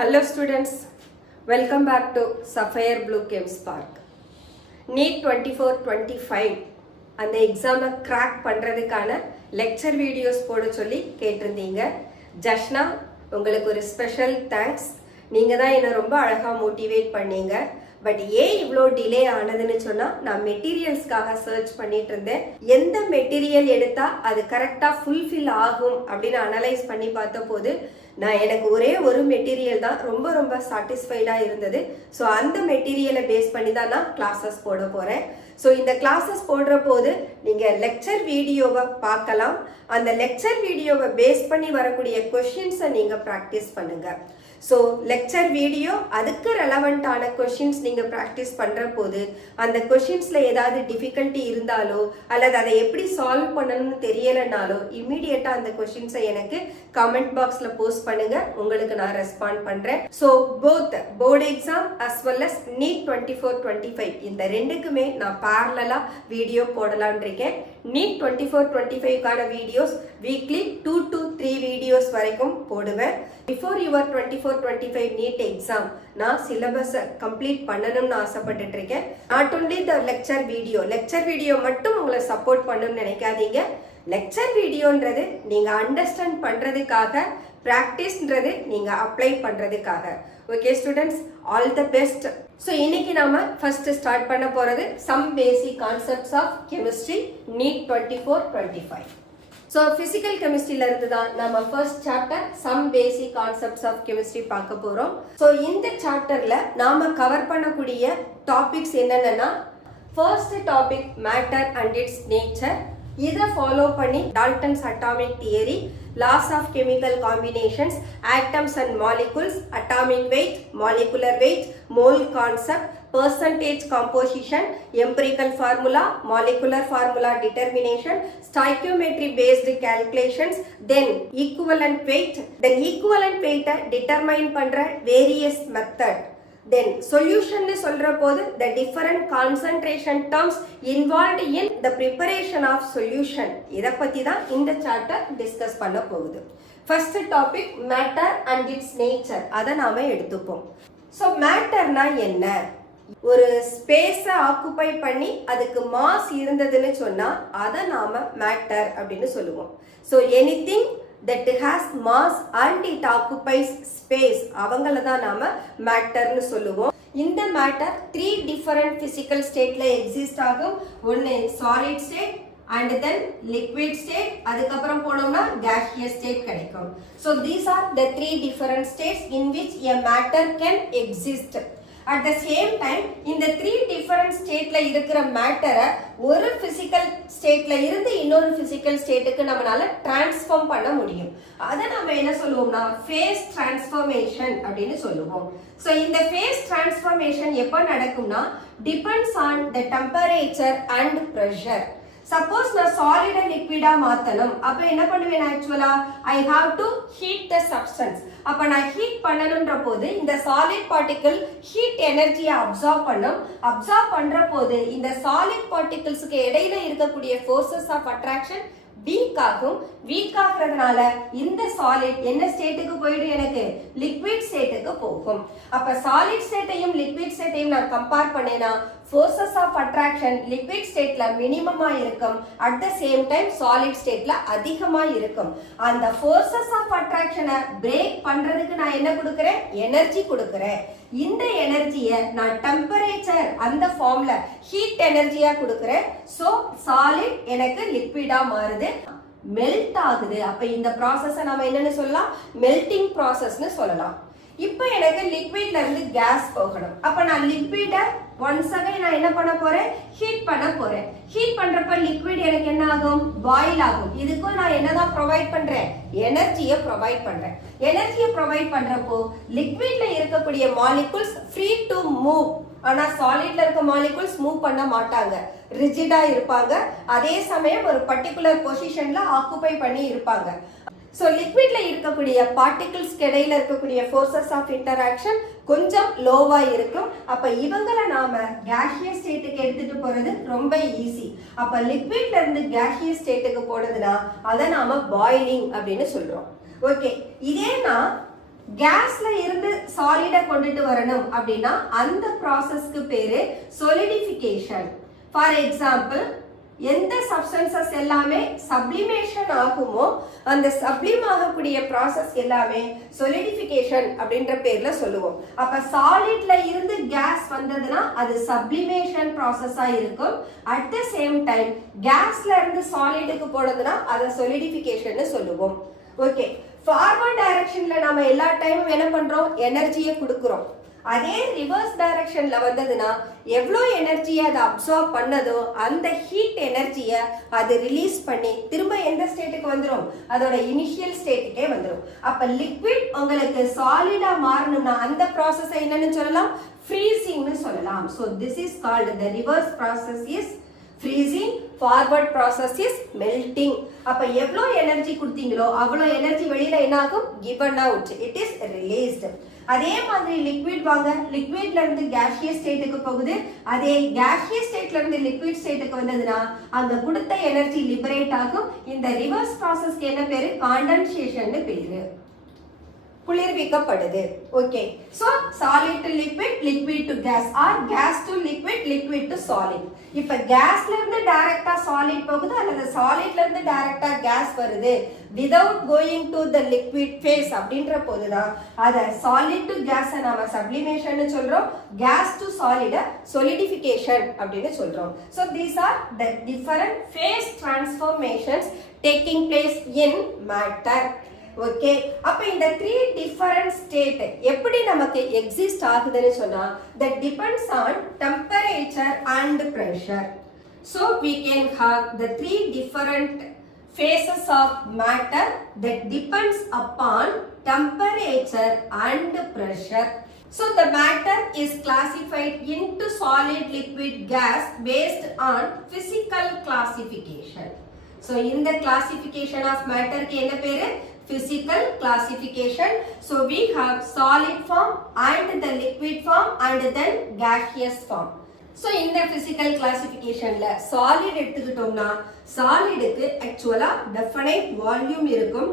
Hello students, welcome back to Sapphire Blue Chem Spark. NEET 24-25 அந்த எக்ஸாமை crack பண்ணுறதுக்கான lecture videos போட சொல்லி கேட்டிருந்தீங்க. ஜஷ்னா, உங்களுக்கு ஒரு ஸ்பெஷல் தேங்க்ஸ். நீங்கள் தான் என்னை ரொம்ப அழகாக மோட்டிவேட் பண்ணீங்க. பட் ஏன் இவ்வளோ டிலே ஆனதுன்னு சொன்னால், நான் மெட்டீரியல்ஸ்க்காக சர்ச் பண்ணிட்டு இருந்தேன். எந்த மெட்டீரியல் எடுத்தால் அது கரெக்டாக ஃபுல்ஃபில் ஆகும் அப்படின்னு அனலைஸ் பண்ணி பார்த்த போது எனக்கு ஒரே ஒரு மெட்டீரியல் தான் ரொம்ப சாட்டிஸ்ஃபைடாக இருந்தது. ஸோ அந்த மெட்டீரியலை பேஸ் பண்ணி தான் நான் கிளாஸஸ் போட போகிறேன். ஸோ இந்த கிளாஸஸ் போடுற போது நீங்கள் லெக்சர் வீடியோவை பார்க்கலாம். அந்த லெக்சர் வீடியோவை பேஸ் பண்ணி வரக்கூடிய கொஷின்ஸை நீங்கள் ப்ராக்டிஸ் பண்ணுங்கள். ஸோ லெக்சர் வீடியோ அதுக்கு ரெலவெண்ட்டான கொஷின்ஸ் நீங்கள் ப்ராக்டிஸ் பண்ணுற போது அந்த கொஷின்ஸில் ஏதாவது டிஃபிகல்ட்டி இருந்தாலோ அல்லது அதை எப்படி சால்வ் பண்ணணும்னு தெரியலைனாலோ இம்மீடியட்டாக அந்த கொஷின்ஸை எனக்கு கமெண்ட் பாக்ஸில் போஸ்ட் பண்ணுங்கள். உங்களுக்கு நான் ரெஸ்பாண்ட் பண்ணுறேன். So both board exam as well as NEET 24-25 இந்த ரெண்டுக்குமே நான் பேரலாக வீடியோ போடலான் இருக்கேன். NEET 24-25க்கான வீடியோஸ் வீக்லி 2 to 3 வீடியோஸ் வரைக்கும் போடுவேன். பிஃபோர் யுவர் 24-25 NEET எக்ஸாம் நான் சிலபஸை கம்ப்ளீட் பண்ணணும்னு ஆசைப்பட்டுட்டு இருக்கேன். Not only the lecture video மட்டும் உங்களை சப்போர்ட் பண்ணணும்னு நினைக்காதீங்க. லெக்சர் வீடியோன்றது நீங்கள் அண்டர்ஸ்டாண்ட் பண்ணுறதுக்காக, ப்ராக்டிஸ்ன்றது நீங்கள் அப்ளை பண்ணுறதுக்காக. Okay students, all the best. So இன்னைக்கு நாம ஃபர்ஸ்ட் ஸ்டார்ட் பண்ண போகிறது some basic concepts of chemistry NEET 24-25. So physical கெமிஸ்ட்ரியில இருந்து தான் நம்ம first chapter some basic concepts of chemistry பார்க்க போகிறோம். ஸோ இந்த சாப்டர்ல நாம கவர் பண்ணக்கூடிய டாபிக்ஸ் என்னென்னா, first topic matter and it's nature. இதை ஃபாலோ பண்ணி Dalton's atomic theory, laws of chemical combinations, atoms and molecules, atomic weight, molecular weight, mole concept, percentage composition, empirical formula, molecular formula determination, stoichiometry based calculations, then equivalent weight determine பண்ற various method, then solution னு சொல்ற போது the different concentration terms involved in the preparation of solution. இத பத்தி தான் இந்த chapter discuss பண்ண போகுது. First topic matter and it's nature. அதை நாம எடுத்துப்போம். ஸோ மேட்டர்னா என்ன? ஒரு ஸ்பேஸை ஆக்குபை பண்ணி அதுக்கு மாஸ் இருந்ததுன்னு சொன்னா அதை நாம மேட்டர் அப்படின்னு சொல்லுவோம். So anything that has mass and it occupies space, அவங்கள தான் நாம மேட்டர்னு சொல்லுவோம். இந்த மேட்டர் 3 different physical stateல எக்ஸிஸ்ட் ஆகும். ஒன்னு solid state and then liquid state, அதுக்கப்புறம் போனோம்னா gaseous state கிடைக்கும். So these are the 3 different states in which a matter can exist. At the same time, இந்த 3 different stateல இருக்கிற மேட்டரை ஒரு physical stateல இருந்து இன்னொரு physical stateக்கு நம்மளால transform பண்ண முடியும். அதை நம்ம என்ன சொல்லுவோம்னா phase transformation அப்படின்னு சொல்லுவோம். So இந்த phase transformation எப்ப நடக்கும்னா depends on the temperature and pressure. Suppose நான் சாலிடா லிக்விடா மாத்தணும், அப்ப என்ன பண்ணுவேன்? ஆக்சுவலா I have to heat the substance. அப்ப நான் ஹீட் பண்ணணும்ன்ற போது இந்த சாலிட் பார்ட்டிகிள் ஹீட் எனர்ஜியை அப்சார்ப் பண்ணும். அப்சார்ப் பண்ற போது இந்த சாலிட் பார்ட்டிகிள்ஸ்க்கு இடையில இருக்கக்கூடிய ஃபோர்சஸ் ஆஃப் அட்ராக்ஷன் வீக் ஆகும். வீக் ஆகுறதுனால இந்த சாலிட் என்ன ஸ்டேட்டுக்கு போயிடும்? எனக்கு லிக்விட் ஸ்டேட்டுக்கு போகும். அப்ப சாலிட் ஸ்டேட்டையும் லிக்விட் ஸ்டேட்டையும் நான் கம்பேர் பண்ணேனா forces of attraction liquid stateல மினிமமா இருக்கும். at the same time solid stateல அதிகமா இருக்கும். அந்த forces of attractionஐ பிரேக் பண்றதுக்கு நான் என்ன கொடுக்கிறேன்? எனர்ஜி கொடுக்கிறேன். இந்த எனர்ஜியை நான் டெம்பரேச்சர் அந்த ஃபார்ம்ல ஹீட் எனர்ஜியா கொடுக்கிறேன். சோ சாலிட் எனக்கு லிக்விடா மாறுது, மெல்ட் ஆகுது. அப்ப இந்த ப்ராசஸை நம்ம என்னன்னு சொல்லலாம்? மெல்டிங் ப்ராசஸ்னு சொல்லலாம். இப்போ எனக்கு லிக்விட்ல இருந்து கேஸ் போகணும். அப்ப நான் லிக்விட ஒன்ஸ் அகைன் நான் என்ன பண்ண போறேன்? ஹீட் பண்ண போறேன். ஹீட் பண்றப்ப லிக்விட் எனக்கு என்ன ஆகும்? பாயில் ஆகும். இதுக்கும் நான் என்னதான் ப்ரொவைட் பண்றேன்? எனர்ஜியை ப்ரொவைட் பண்றேன். எனர்ஜியை ப்ரொவைட் பண்றப்போ லிக்விட்ல இருக்கக்கூடிய மாலிகுல்ஸ் ஃப்ரீ டு மூவ். ஆனா சாலிட்ல இருக்க மாலிகுல்ஸ் மூவ் பண்ண மாட்டாங்க, ரிஜிடா இருப்பாங்க. அதே சமயம் ஒரு பர்டிகுலர் பொசிஷன்ல ஆக்குபை பண்ணி இருப்பாங்க. ஸோ லிக்விட்ல இருக்கக்கூடிய பார்ட்டிகிள்ஸ்க்கு இடையில இருக்கக்கூடிய ஃபோர்ஸஸ் ஆஃப் இன்டராக்ஷன் கொஞ்சம் லோவா இருக்கும். அப்ப இவங்களை நாம கேஷியஸ் ஸ்டேட்டுக்கு எடுத்துட்டு போறது ரொம்ப ஈஸி. அப்ப லிக்விட்ல இருந்து கேஷியஸ் ஸ்டேட்டுக்கு போனதுன்னா அதை நாம பாயிலிங் அப்படின்னு சொல்றோம். ஓகே, இதே நான் கேஸ்ல இருந்து சாலிடா கொண்டுட்டு வரணும் அப்படின்னா அந்த ப்ராசஸ்க்கு பேரு solidification. ஃபார் எக்ஸாம்பிள் எந்த சப்ஸ்டன்சஸ் எல்லாமே சப்ளிமேஷன் ஆகுமோ அந்த சப்ளிம் ஆகக்கூடிய ப்ராசஸ் எல்லாமே solidification அப்படின்ற பேர்ல சொல்லுவோம். அப்ப சாலிட்ல இருந்து கேஸ் வந்ததுன்னா அது சப்ளிமேஷன் ப்ராசஸா இருக்கும். அட் த சேம் டைம் கேஸ்ல இருந்து சாலிடுக்கு போனதுன்னா அதை solidification சொல்லுவோம். ஓகே, ஃபார்வர்ட் டைரக்ஷன்ல நாம எல்லா டைமும் என்ன பண்றோம், எனர்ஜியை கொடுக்கிறோம். அதே ரிவர்ஸ் டைரக்ஷன்ல வந்ததுன்னா எவ்வளோ எனர்ஜியை அதை அப்சார்ப் பண்ணதோ அந்த ஹீட் எனர்ஜியை அது ரிலீஸ் பண்ணி திரும்ப எந்த ஸ்டேட்டுக்கு வந்துடும், அதோட இனிஷியல் ஸ்டேட்டுக்கே வந்துடும். அப்ப லிக்விட் உங்களுக்கு சாலிடா மாறணும்னா அந்த ப்ராசஸ் என்னன்னு சொல்லலாம், ஃப்ரீசிங்னு சொல்லலாம். So this is called the reverse process is freezing, forward process is melting. அப்ப எவ்வளோ எனர்ஜி கொடுத்தீங்களோ அவ்வளோ எனர்ஜி வெளியில என்ன ஆகும், given out, it is released. அதே மாதிரி லிக்விட் வாங்க, லிக்விட்ல இருந்து gaseous ஸ்டேட்டுக்கு போகுது. அதே gaseous ஸ்டேட்ல இருந்து லிக்விட் ஸ்டேட்டுக்கு வந்ததுன்னா அங்க கொடுத்த எனர்ஜி லிபரேட் ஆகும். இந்த ரிவர்ஸ் ப்ராசஸ்க்கு என்ன பேரு, காண்டன்சேஷன் பேரு, குளிர்விக்கப்படுது. Okay, so solid to liquid, liquid to gas or gas to liquid, liquid to solid. இப்ப கேஸ்ல இருந்து டைரக்டா சாலிட் போகுது அல்லது சாலிட்ல இருந்து டைரக்டா கேஸ் வருது without going to the liquid face அப்படின்ற போதுதான் அத சாலிட் டு கேஸ் நாம சப்ளிமேஷன் சொல்றோம், கேஸ் டு சாலிட் solidification அப்படின்னு சொல்றோம். So these are the different phase transformations taking place in matter. Okay, அப்ப இந்த 3 டிஃபரண்ட் ஸ்டேட் எப்படி நமக்கு எக்ஸிஸ்ட் ஆகுதுன்னு சொன்னா that depends on temperature and pressure. So we can have the 3 different phases of matter that depends upon temperature and pressure. So the matter is classified into solid, liquid, gas based on physical classification. So in the classification of matter க்கு என்ன பேரு, physical classification. So we have solid form and the liquid form and then gaseous form. So in the physical classification ல solid எடுத்துக்கிட்டோம்னா solidக்கு actually definite volume இருக்கும்,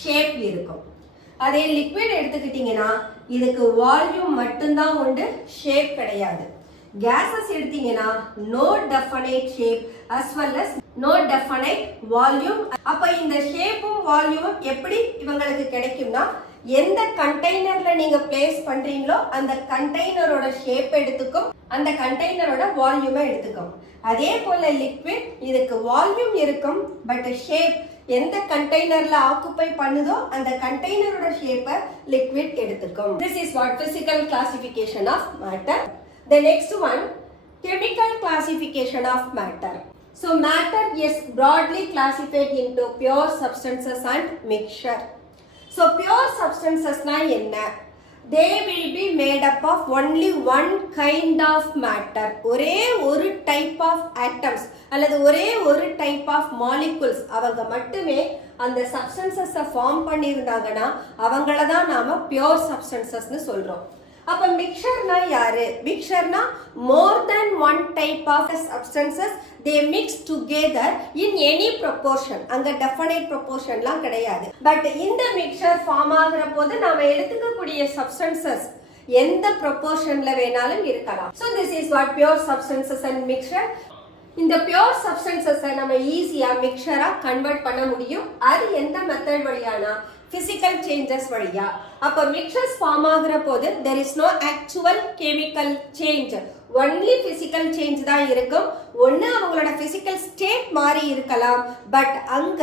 shape இருக்கும். அதே liquid எடுத்துக்கிட்டீங்கன்னா இதுக்கு volume மட்டும்தான் உண்டு, shape கிடையாது. gases எடுத்தீங்கன்னா no definite shape as well as no definite volume. அப்ப இந்த ஷேப்பும் வால்யூமும் எப்படி இவங்களுக்கு கிடைக்கும்னா எந்த கண்டெய்னர்ல நீங்க பிளேஸ் பண்றீங்களோ அந்த கண்டெய்னரோட ஷேப் எடுத்துக்கும், அந்த கண்டெய்னரோட வால்யூமை எடுத்துக்கும். அதே போல லிக்விட் இதுக்கு வால்யூம் இருக்கும் பட் ஷேப் எந்த கண்டெய்னர்ல ஆக்குபை பண்ணுதோ அந்த கண்டெய்னரோட ஷேப்பை லிக்விட் எடுத்துக்கும். This is what physical classification of matter. The next one, chemical classification of matter. So matter is broadly classified into pure substances and mixture. So pure substances na enna, they will be made up of only one kind of matter. ஒரே ஒரு type of atoms அல்லது ஒரே ஒரு type of molecules அவங்க மட்டுமே அந்த substances form பண்ணியிருந்தாங்கன்னா அவங்கள தான் நாம pure substances னு சொல்றோம். அப்ப மிக்சர்னா யாரு, மிக்சர்னா more than one type of substances they mix together in any proportion. அங்க definite proportionலாம் கிடையாது. பட் இந்த மிக்சர் ஃபார்ம் ஆகுற போது நாம எடுத்துக்கக்கூடிய substances எந்த proportionல வேணாலும் இருக்கலாம். So this is what pure substances and mixture. இந்த பியூர் சப்ஸ்டன்சஸை நம்ம ஈஸியா மிக்சரா கன்வெர்ட் பண்ண முடியும். அது எந்த மெத்தட் வழியானா physical changes வழியா. அப்ப மிக்சர்ஸ் ஃபார்ம் ஆகுற போது there is no actual chemical change, only physical change தான் இருக்கும். ஒண்ணு அவங்களோட physical state மாறி இருக்கலாம், பட் அங்க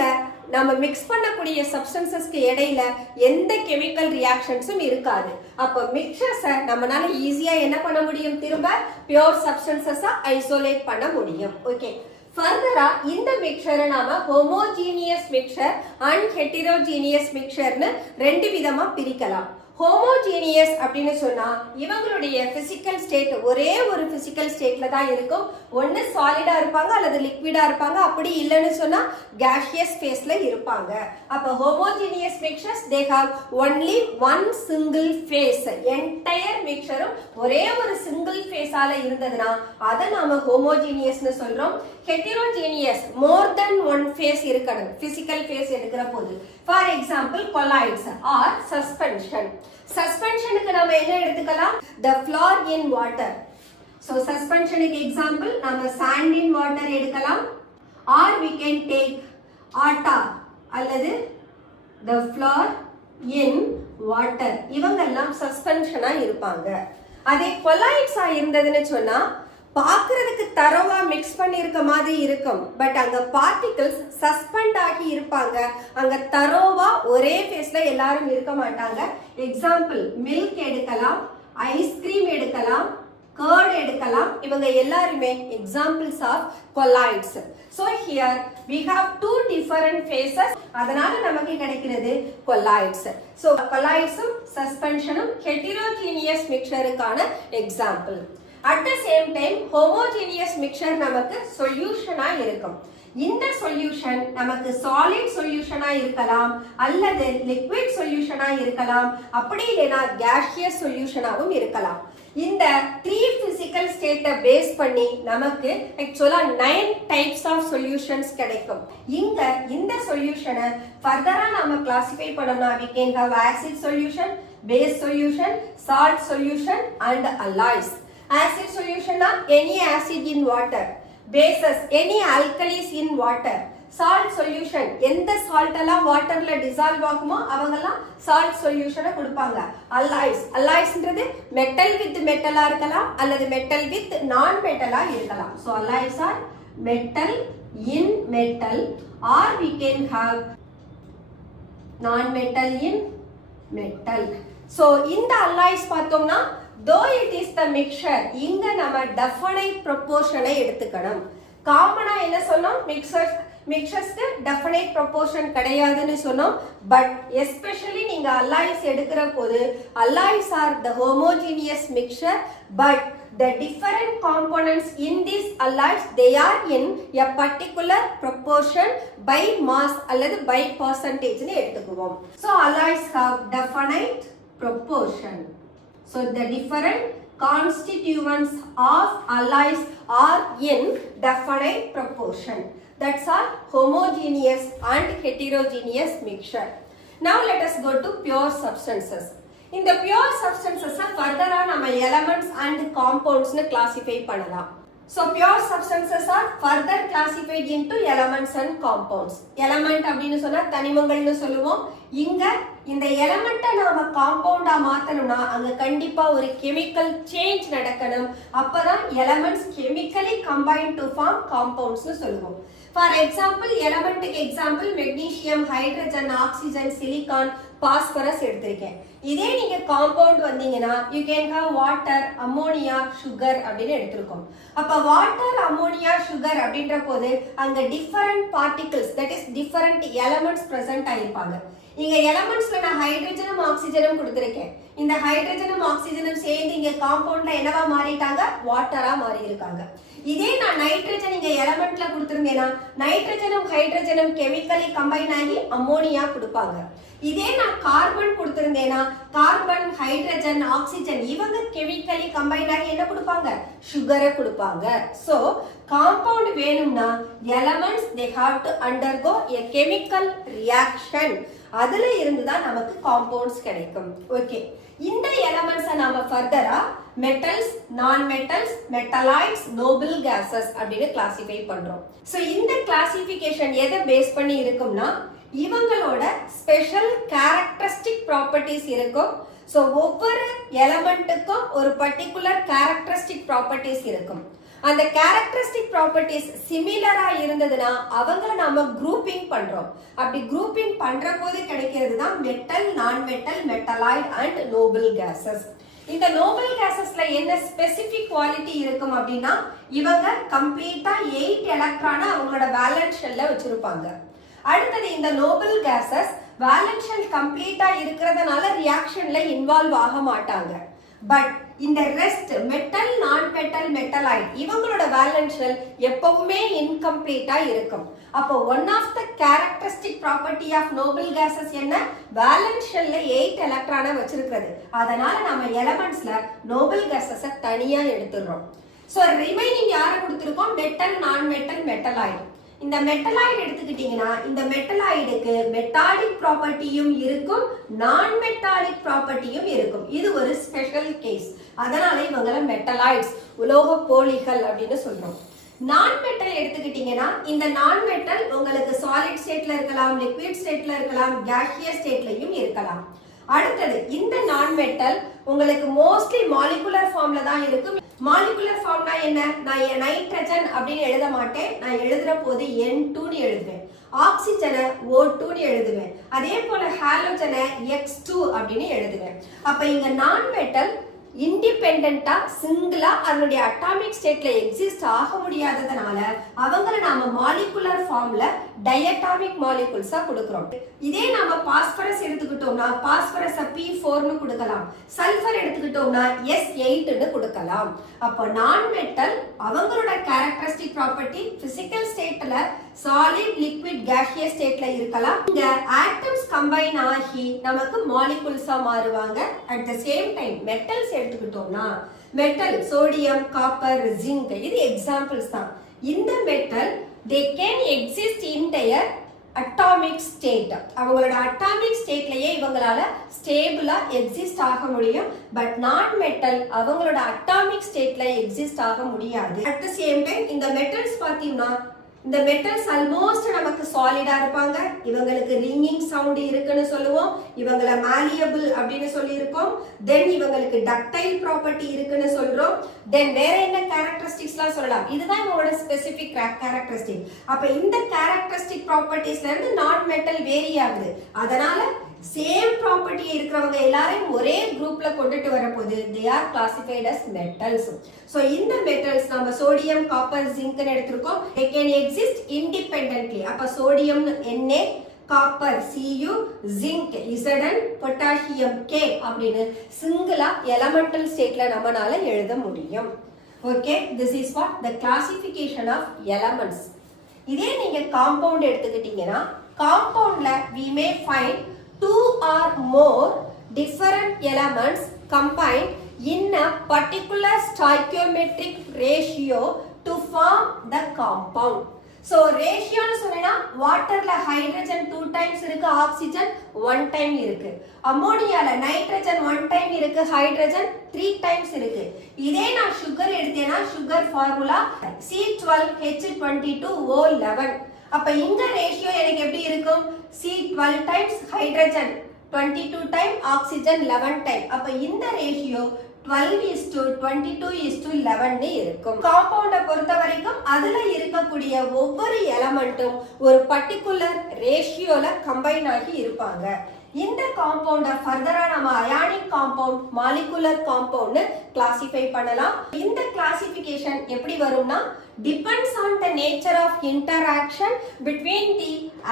நம்ம மிக்ஸ் பண்ணக்கூடிய சப்ஸ்டன்சஸ்க்கு இடையில எந்த கெமிக்கல் ரியாக்ஷன்ஸும் இருக்காது. அப்ப மிக்சர்ஸை நம்மளால ஈஸியா என்ன பண்ண முடியும், திரும்ப பியூர் சப்ஸ்டன்சஸா ஐசோலேட் பண்ண முடியும். ஓகே, ஃபர்தரா இந்த மிக்சரை நாம ஹோமோஜீனியஸ் மிக்சர் அண்ட் ஹெட்டிரோஜீனியஸ் மிக்சர்னு ரெண்டு விதமா பிரிக்கலாம். ஹோமோஜீனியஸ் அப்படின்னு சொன்னா இவங்களுடைய பிசிக்கல் ஸ்டேட் ஒரே ஒரு பிசிக்கல் ஸ்டேட்ல தான் இருக்கும். ஒன்னு சாலிடா இருப்பாங்க அல்லது லிக்விடா இருப்பாங்க. அப்படி இல்லைன்னு சொன்னா gaseous phase-ல இருப்பாங்க. அப்ப homogeneous mixtures they have only one single phase. Entire மிக்சரும் ஒரே ஒரு சிங்கிள் ஃபேஸால இருந்ததுன்னா அதை நாம homogeneous னு சொல்றோம். heterogeneous more than one phase இருக்கணும் பிசிக்கல் phase எடுக்கிற போது. For example colloids or suspension. Suspension நாம என்ன எடுத்துக்கலாம்? The flour in water. So suspensionக்கு example நாம sand in water எடுக்கலாம், or we can take atta அல்லது the flour in water. இவங்கெல்லாம் சஸ்பென்ஷனா இருப்பாங்க. அதே கொலாய்ட்ஸா இருந்ததுன்னு சொன்னா பார்க்கிறதுக்கு தரவா மிக்ஸ் பண்ணியிருக்க மாதிரி இருக்கும், பட் அங்க பார்ட்டிகிள்ஸ் சஸ்பெண்ட் ஆகி இருப்பாங்க. அங்க தரோவா ஒரே ஃபேஸ்ல எல்லாரும் இருக்க மாட்டாங்க. எக்ஸாம்பிள் மில்க் எடுக்கலாம், ஐஸ்கிரீம் எடுக்கலாம், கர்ட் எடுக்கலாம். இவங்க எல்லாருமே examples of colloids. So here we have two different phases. அதனால நமக்கு கிடைக்கிறது கொலாய்ட்ஸ். So கொலாய்ட்ஸும் சஸ்பென்ஷனும் heterogeneous mixtureக்கான example. At the same time homogeneous mixture நமக்கு சொல்யூஷனா இருக்கும். இந்த சொல்யூஷன் நமக்கு சாலிட் சொல்யூஷனா இருக்கலாம் அல்லது லிக்விட் சொல்யூஷனா இருக்கலாம், அப்படி இல்லைனா gaseous சொல்யூஷனாவும் இருக்கலாம். இந்த 3 physical state பேஸ் பண்ணி நமக்கு actually 9 types of solutions கிடைக்கும். இங்க இந்த சொல்யூஷனை ஃபர்தரா நாம கிளாசிஃபை பண்ணோம்னா we can have acid solution, base solution, salt solution and alloys. Acid solution na any acid in water, bases any alkalis in water, salt solution எந்த salt எல்லாம் waterல dissolve ஆகுமோ அவங்கெல்லாம் salt solution கொடுப்பாங்க. alloysன்றது metal with metal இருக்கலாம் அல்லது metal with non metal இருக்கலாம். So alloys are metal in metal, or we can have non metal in metal. So இந்த alloys பார்த்தோம்னா though it is the mixture, இங்க நம்ம definite proportion எடுத்துக்கணும். காமனா என்ன சொன்னோம்? மிக்சர்ஸ்க்கு definite proportion கிடையாதுன்னு சொன்னோம். பட் எஸ்பெஷலி நீங்க alloys எடுக்கிற போது alloys are the homogeneous mixture, but the different components in these alloys they are in a particular proportion by mass அல்லது by percentage னு எடுத்துக்குவோம். So alloys have definite proportion. So the different constituents of alloys are in definite proportion. That's all homogeneous and heterogeneous mixture. Now let us go to pure substances. In the pure substances further நம்ம elements and compounds னு classify பண்ணலாம். So pure substances are further classified into elements and compounds. Element அப்படினு சொன்னா தனிமங்கள்னு சொல்லுவோம். இங்க இந்த எலிமெண்ட்டை நாம காம்பவுண்டா மாத்தணும்னா அங்க கண்டிப்பா ஒரு கெமிக்கல் சேஞ்ச் நடக்கணும். அப்பதான் elements chemically combine to form காம்பவுண்ட்ஸ்னு சொல்லுவோம். ஃபார் எக்ஸாம்பிள் எலிமெண்ட்டுக்கு example magnesium, hydrogen, oxygen, silicon, phosphorus எடுத்திருக்கேன். இதே நீங்க காம்பவுண்ட் வந்தீங்கன்னா you can have water, ammonia, sugar அப்படின்னு எடுத்திருக்கோம். அப்ப வாட்டர், அம்மோனியா, சுகர் அப்படின்ற போது அங்க different particles that is different elements present ஆயிருப்பாங்க. இங்க எலிமெண்ட்ஸ்ல நான் ஹைட்ரஜனும் ஆக்சிஜனும் கொடுத்திருக்கேன். இந்த ஹைட்ரஜனும் ஆக்சிஜனும் சேர்ந்து இங்க காம்பவுண்ட்ல என்னவா மாறிட்டாங்க? வாட்டரா மாறி இருக்காங்க. இதே நான் நைட்ரஜன் இங்க எலிமெண்ட்ல கொடுத்திருந்தேன்னா நைட்ரஜனும் ஹைட்ரஜனும் கெமிக்கலி கம்பைன் ஆகி அம்மோனியா கொடுப்பாங்க. இதே நான் கார்பன் கொடுத்திருந்தேன்னா கார்பன், ஹைட்ரஜன், ஆக்சிஜன் இவங்க கெமிக்கலி கம்பைன் ஆகி என்ன கொடுப்பாங்க? சுகரை கொடுப்பாங்க. சோ காம்பவுண்ட் வேணும்னா elements they have to undergo a chemical reaction. அதுல இருந்து தான் நமக்கு காம்பவுண்ட்ஸ் கிடைக்கும். ஓகே, இந்த எலிமெண்ட்ஸை நாம ஃபர்தரா metals, non metals, metalloids, noble gases அப்படின்னு கிளாசிஃபை பண்றோம். சோ இந்த கிளாசிஃபிகேஷன் எதை பேஸ் பண்ணி இருக்கும்னா இவங்களோட ஸ்பெஷல் கேரக்டரிஸ்டிக் ப்ராப்பர்ட்டிஸ் இருக்கும். சோ ஒவ்வொரு எலிமெண்ட்டுக்கும் ஒரு பர்டிகுலர் கேரக்டரிஸ்டிக் ப்ராப்பர்ட்டிஸ் இருக்கும். அந்த கேரக்டரிஸ்டிக் ப்ராப்பர்ட்டிஸ் சிமிலரா இருந்ததுன்னா அவங்கள நாம குரூப்பிங் பண்றோம். அப்படி குரூப்பிங் பண்ற போது கிடைக்கிறது தான் metal, non metal, metalloid and Nobel cases. இந்த நோபல் கேசஸ்ல என்ன ஸ்பெசிபிக் குவாலிட்டி இருக்கும் அப்படின்னா இவங்க கம்ப்ளீட்டா 8 எலக்ட்ரான அவங்களோட வேலன்ஸ் ஷெல்ல வச்சிருப்பாங்க. அடுத்தது இந்த நோபல் கேசஸ் வேலன்ஸ் ஷெல் கம்ப்ளீட்டா இருக்கிறதுனால ரியாக்ஷன்ல இன்வால்வ் ஆக மாட்டாங்க. பட் இந்த rest metal, non metal, metalloid இவங்களோட வேலன்ஸ் ஷெல் எப்பவுமே இன்கம்ப்ளீட்டா இருக்கும். அப்போ one of the characteristic property of noble gases என்ன? வேலன்ஸ் ஷெல்ல 8 எலக்ட்ரானை வச்சிருக்கிறது. அதனால நம்ம எலிமெண்ட்ஸ்ல நோபல் கேசஸை தனியா எடுத்துடுறோம். ஸோ ரிமைனிங் யாரை கொடுத்துருக்கோம்? Metal, non metal, metalloid. இந்த மெட்டலாய்டு எடுத்துக்கிட்டீங்கன்னா இந்த மெட்டலாய்டுக்கு மெட்டாலிக் ப்ராப்பர்ட்டியும் இருக்கும் நான் மெட்டாலிக் ப்ராப்பர்ட்டியும் இருக்கும். இது ஒரு ஸ்பெஷல் கேஸ். அதனால இவங்களை மெட்டலாய்ட்ஸ் உலோக போலிகள் அப்படின்னு சொல்றோம். நான் மெட்டல் எடுத்துக்கிட்டீங்கன்னா இந்த நான் மெட்டல் உங்களுக்கு சாலிட் ஸ்டேட்ல இருக்கலாம், லிக்விட் ஸ்டேட்ல இருக்கலாம், கேஷியஸ் ஸ்டேட்லயும் இருக்கலாம். அடுத்தது இந்த நான் மெட்டல் உங்களுக்கு மோஸ்ட்லி மாலிகுலர் ஃபார்ம்ல தான் இருக்கும். மாலிகுலர் ஃபார்ம்னா என்ன? நான் நைட்ரஜன் அப்படின்னு எழுத மாட்டேன். நான் எழுதுற போது N2 னு எழுதுவேன். ஆக்சிஜனை O2 னு எழுதுவேன். அதே போல ஹாலோஜனை X2 அப்படின்னு எழுதுவேன். அப்ப இங்க நான் மெட்டல் இண்டிபெண்டா சிங்கிளா அதனுடைய அட்டாமிக் ஸ்டேட்ல எக்ஸிஸ்ட் ஆக முடியாததுனால அவங்கள நாம மாலிகுலர் ஃபார்ம்ல டயட்டாமிக் மாலிகுல்ஸா கொடுக்கிறோம். இதே நாம பாஸ்பரஸ் எடுத்துக்கிட்டோம்னா பாஸ்பரஸ P4 னு கொடுக்கலாம், சல்பர் எடுத்துக்கிட்டோம்னா S8 னு கொடுக்கலாம். அப்ப நான் மெட்டல் அவங்களோட கேரக்டரிஸ்டிக் ப்ராப்பர்ட்டி பிசிக்கல் ஸ்டேட்ல சாலிட், லிக்விட், கேஷியஸ் ஸ்டேட்ல இருக்கலாம். இங்க ஆட்டம்ஸ் கம்பைன் ஆகி நமக்கு மாலிகுல்ஸா மாறுவாங்க. At the same time metals எடுத்துக்கிட்டோம்னா மெட்டல் சோடியம், காப்பர், ஜிங்க் இது எக்ஸாம்பிள்ஸ் தான். இந்த metal they can exist in their atomic state. அவங்களோட அட்டாமிக் ஸ்டேட்லயே இவங்களால ஸ்டேபிளா எக்ஸிஸ்ட் ஆக முடியும். பட் நான் மெட்டல் அவங்களோட அட்டாமிக் ஸ்டேட்ல எக்ஸிஸ்ட் ஆக முடியாது. அட் த சேம் டைம் இந்த மெட்டல்ஸ் பாத்தீங்கன்னா இந்த மெட்டல்ஸ் ஆல்மோஸ்ட் நமக்கு சாலிடா இருப்பாங்க. இவங்களுக்கு ரிங்கிங் சவுண்ட் இருக்குன்னு சொல்லுவோம். இவங்கள மாலியபிள் அப்படின்னு சொல்லி இருக்கோம். தென் இவங்களுக்கு டக்டைல் ப்ராப்பர்ட்டி இருக்குன்னு சொல்றோம். தென் வேற என்ன கேரக்டரிஸ்டிக்ஸ்லாம் சொல்லலாம். இதுதான் இவங்களோட ஸ்பெசிபிக் கேரக்டரிஸ்டிக். அப்ப இந்த கேரக்டரிஸ்டிக் ப்ராப்பர்ட்டிஸ்ல இருந்து நான் மெட்டல் வேரி ஆகுது. அதனால சேம் ப்ராப்பர்ட்டி இருக்கிறவங்க எல்லாரையும் ஒரே குரூப்ல கொண்டுட்டு வரப்போது they are classified as metals. So இந்த மெட்டல்ஸ் நம்ம சோடியம், காப்பர், ஜிங்க் எடுத்திருக்கோம். they can exist independently. அப்ப sodium Na, copper Cu, zinc Zn, potassium K அப்படின்னு சிங்கிளா எலமெண்டல் ஸ்டேட்ல நம்மனால எழுத முடியும். Okay, this is what the classification of elements. இதே நீங்க காம்பவுண்ட் எடுத்துக்கிட்டீங்கன்னா காம்பவுண்ட்ல we may find two or more different elements combined in a particular stoichiometric ratio to form the compound. So ratio னு சொன்னா வாட்டர்ல ஹைட்ரஜன் 2 டைம்ஸ் இருக்கு, oxygen 1 time இருக்கு. அம்மோனியால nitrogen 1 time இருக்கு, hydrogen 3 times இருக்கு. இதே நான் சுகர் எடுத்தேனா சுகர் ஃபார்முலா C12H22O11. அப்ப இந்த ரேஷியோ எனக்கு எப்படி இருக்கும்? C12 times hydrogen 22 time, oxygen 11 time. அப்ப இந்த ரேஷியோ 12:22:11 இருக்கும். காம்பவுண்ட பொறுத்த வரைக்கும் அதுல இருக்கக்கூடிய ஒவ்வொரு எலமெண்ட்டும் ஒரு பர்டிகுலர் ரேஷியோல கம்பைன் ஆகி இருப்பாங்க. இந்த காம்பவுண்ட ஃபர்தரா நம்ம ionic compound, molecular compound classify பண்ணலாம். இந்த கிளாசிஃபிகேஷன் எப்படி வரும்னா depends on the nature of interaction between the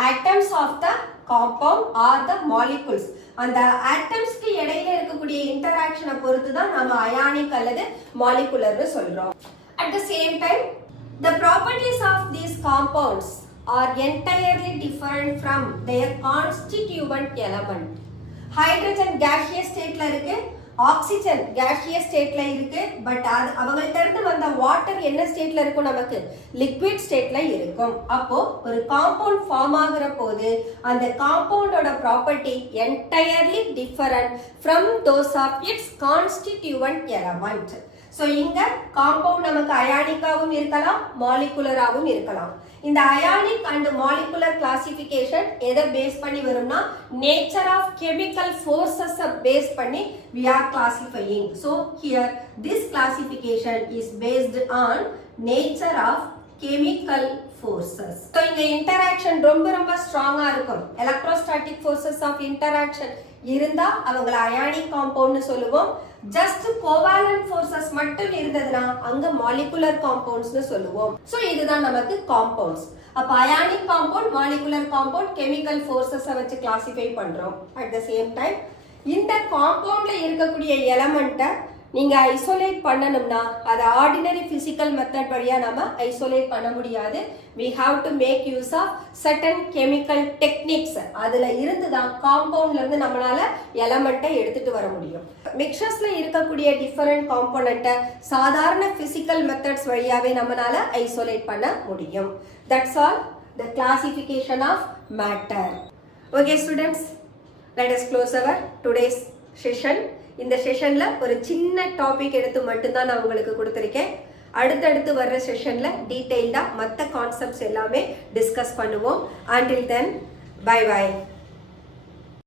atoms of the compound or the molecules. அந்த ஆட்டம்ஸ்க்கு இடையில இருக்கக்கூடிய இன்டராக்ஷனை பொறுத்து தான் நம்ம அயானிக் அல்லது மாலிகுலர்னு சொல்றோம். At the same time, the properties of these compounds are entirely different from their constituent element. Hydrogen gaseous stateல இருக்கு, oxygen gaseous stateல இருக்கு. பட் அவங்கள்ட்ட இருந்து வந்த வாட்டர் என்ன ஸ்டேட்ல இருக்கும்? நமக்கு லிக்விட் ஸ்டேட்ல இருக்கும். அப்போ ஒரு காம்பவுண்ட் ஃபார்ம் ஆகுற போது அந்த காம்பவுண்டோட property entirely different from those of its constituent element. So இங்க காம்பவுண்ட் நமக்கு அயானிக்காவும் இருக்கலாம், மாலிகுலராவும் இருக்கலாம். இந்த அயானிக் அண்ட் மாலிகுலர் கிளாசிஃபிகேஷன் எதை பேஸ் பண்ணி வரும்னா nature of chemical forces base பண்ணி we are classifying. So here this classification is based on nature of chemical forces. So இந்த இன்டராக்ஷன் ரொம்ப ஸ்ட்ராங்கா இருக்கும். எலக்ட்ரோஸ்டாட்டிக் ஃபோர்ஸஸ் ஆஃப் இன்டராக்ஷன் இருந்தா அவங்கள அயானிக் காம்பவுண்ட்னு சொல்லுவோம். ஜஸ்ட் கோவாலன்ட் ஃபோர்ஸஸ் மட்டும் இருந்ததுனா அங்க மாலிகுலர் காம்பவுண்ட்ஸ்னு சொல்லுவோம். சோ இதுதான் நமக்கு காம்பவுண்ட்ஸ். அப்ப ionic compound, molecular compound, chemical forces வச்சு கிளாசிஃபை பண்றோம். அட் த சேம் டைம் இந்த காம்பவுண்ட்ல இருக்கக்கூடிய எலிமெண்ட்டை நீங்க ஐசோலேட் பண்ணணும்னா அது ஆர்டினரி பிசிக்கல் மெத்தட் வழியா நம்ம ஐசோலேட் பண்ண முடியாது. we have to make use of certain chemical techniques. அதுல இருந்து தான் காம்பவுண்ட்ல இருந்து நம்மளால எலிமெண்ட்டை எடுத்துட்டு வர முடியும். மிக்சர்ஸ்ல இருக்கக்கூடிய டிஃபரண்ட் காம்போனன்ட்டை சாதாரண பிசிக்கல் மெத்தட்ஸ் வழியாவே நம்மளால ஐசோலேட் பண்ண முடியும். That's all. the classification of matter. Okay students, let us close our today's session. இந்த செஷன்ல ஒரு சின்ன டாபிக் எடுத்து மட்டும்தான் நான் உங்களுக்கு கொடுத்துருக்கேன். அடுத்தடுத்து வர்ற செஷன்ல டீடைல்டா மற்ற கான்செப்ட்ஸ் எல்லாமே டிஸ்கஸ் பண்ணுவோம். until then, bye bye.